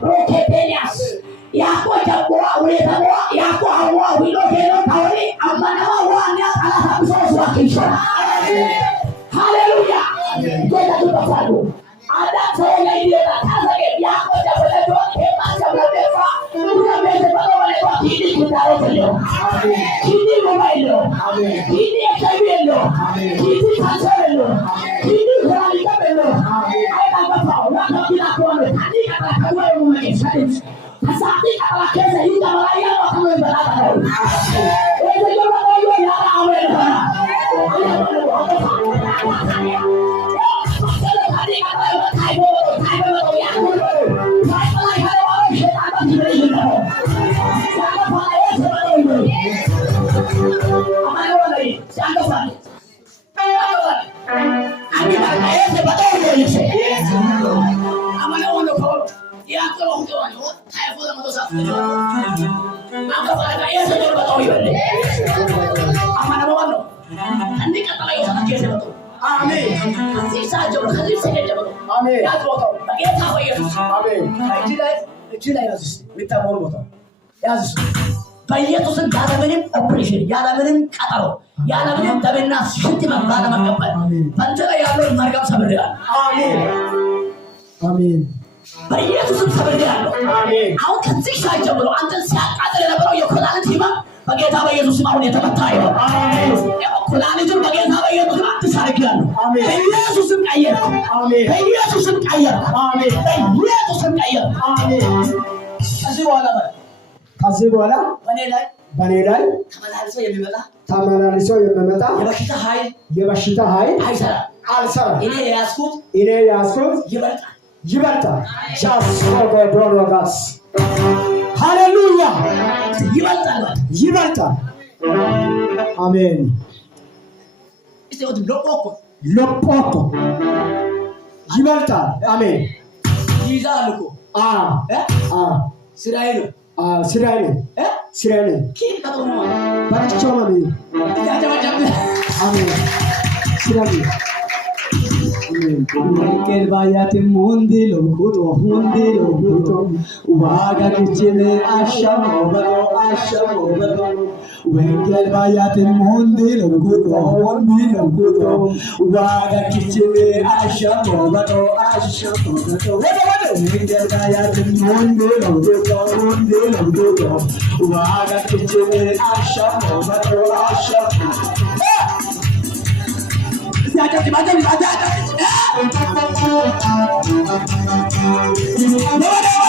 Roketelias. Yako jagoa uletagoa yako hawa wilokelo tauri amana wania ala msozo wa kisha. Haleluya. Ngoja tutafalu. Ada tole ile kaza yako jagoa kema jagoa unaweza bado wale kwa kidi kutaote leo. Kidi mobailo. Kidi ekabelo. Kidi kanselo. Kidi halikabelo. Aina baba wana bila kuona katika kwa umekesha. Asante kala kesa hinda malaya kama baraka leo. Wewe ndio wewe yara awela. በኢየሱስም ያለምንም ኦፕሬሽን ያለምንም ቀጠሮ ያለምንም ደምና ሽንት መባል መቀበል አንተ ላይ ያለው ማርጋም ሰብሪያል። አሜን አሜን። በኢየሱስም ሰብሪያል። አሜን። አሁን ከዚህ ሰዓት ጀምሮ አንተን ሲያቃጥል የነበረው የኩላሊት ህመም በጌታ በኢየሱስ ስም አሁን የተመታ ይሁን። አሜን። ኩላሊትን በጌታ በኢየሱስ ስም አትሳርጋለሁ። አሜን። በኢየሱስም ቀየር። አሜን። በኢየሱስም ቀየር። አሜን። በኢየሱስም ቀየር። አሜን። ከዚህ በኋላ በኔ ላይ ተመላልሶ የሚመጣ የበሽታ ኃይል አልሰራም። እኔ ያስኩት ይበልጣል። ጃስሮጎዶሎጋስ ሃሌሉያ ይበልጣል። አሜን። ሎፖኮ ይበልጣል። አሜን። ይዛል እኮ ስራዬ ኪን ከተማ ባጭቾማሚ ያጃጃም አሜን። ስራዬ Michael Bayate mundi lo kuto waga kichime ashamo bado Michael Bayate mundi lo kuto waga kichime ashamo bado Michael Bayate mundi lo kuto waga kichime ashamo bado Ada.